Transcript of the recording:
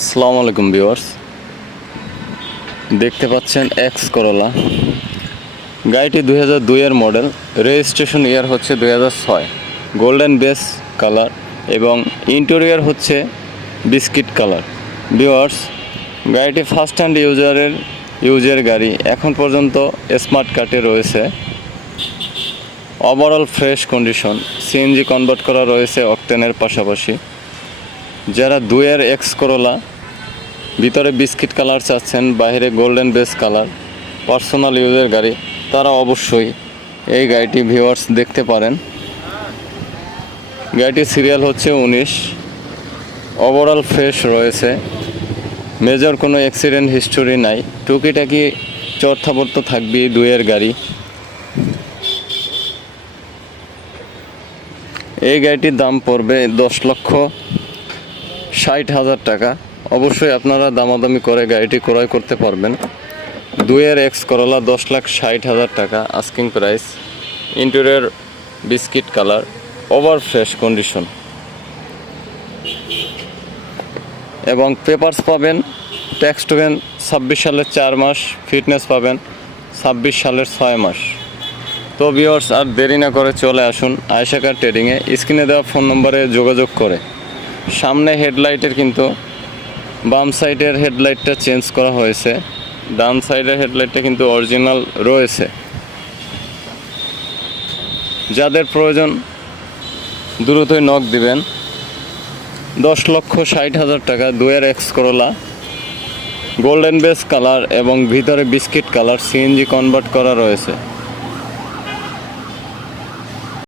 আসসালামু আলাইকুম ভিউয়ার্স, দেখতে পাচ্ছেন এক্স করোলা। গাড়িটি 2002 এর মডেল, রেজিস্ট্রেশন ইয়ার হচ্ছে 2006, গোল্ডেন বেস কালার এবং ইন্টেরিয়র হচ্ছে বিস্কিট কালার। ভিউয়ার্স, গাড়িটি ফার্স্ট হ্যান্ড ইউজের গাড়ি, এখন পর্যন্ত স্মার্ট কার্ডে রয়েছে। Overall fresh condition, CNG convert করা রয়েছে অকটেনের পাশাপাশি। যারা 2 এর এক্স করোলা ভিতরে বিস্কিট কালার চাচ্ছেন, বাইরে গোল্ডেন বেস কালার, পার্সোনাল ইউজের গাড়ি, তারা অবশ্যই এই গাড়িটি ভিউয়ার্স দেখতে পারেন। গাড়িটির সিরিয়াল হচ্ছে 19। ওভারঅল ফ্রেশ রয়েছে, মেজর কোনো অ্যাক্সিডেন্ট হিস্টোরি নাই। টুকিটাকি চর্থাবর্ত থাকবে 2 এর গাড়ি। এই গাড়িটির দাম পড়বে 10,60,000 টাকা। অবশ্যই আপনারা দামাদামি করে গাড়িটি ক্রয় করতে পারবেন। 2 এর এক্স করোলা 10,60,000 টাকা asking price. Interior biscuit colour, over fresh condition এবং পেপারস পাবেন। ট্যাক্স টোকেন 26 সালের 4 মাস, ফিটনেস পাবেন 26 সালের 6 মাস। তো ভিউয়ার্স, আর দেরি না করে চলে আসুন আয়েশা কার ট্রেডিংয়ে। স্ক্রিনে দেওয়া ফোন নম্বরে যোগাযোগ করে। সামনে হেডলাইটের কিন্তু বাম সাইডের হেডলাইটটা চেঞ্জ করা হয়েছে, ডান সাইডের হেডলাইটটা কিন্তু অরিজিনাল রয়েছে। যাদের প্রয়োজন দ্রুতই নক দিবেন। 10,60,000 টাকা 2 এর X Corolla, golden base colour এবং ভিতরে বিস্কিট কালার, সিএনজি কনভার্ট করা রয়েছে।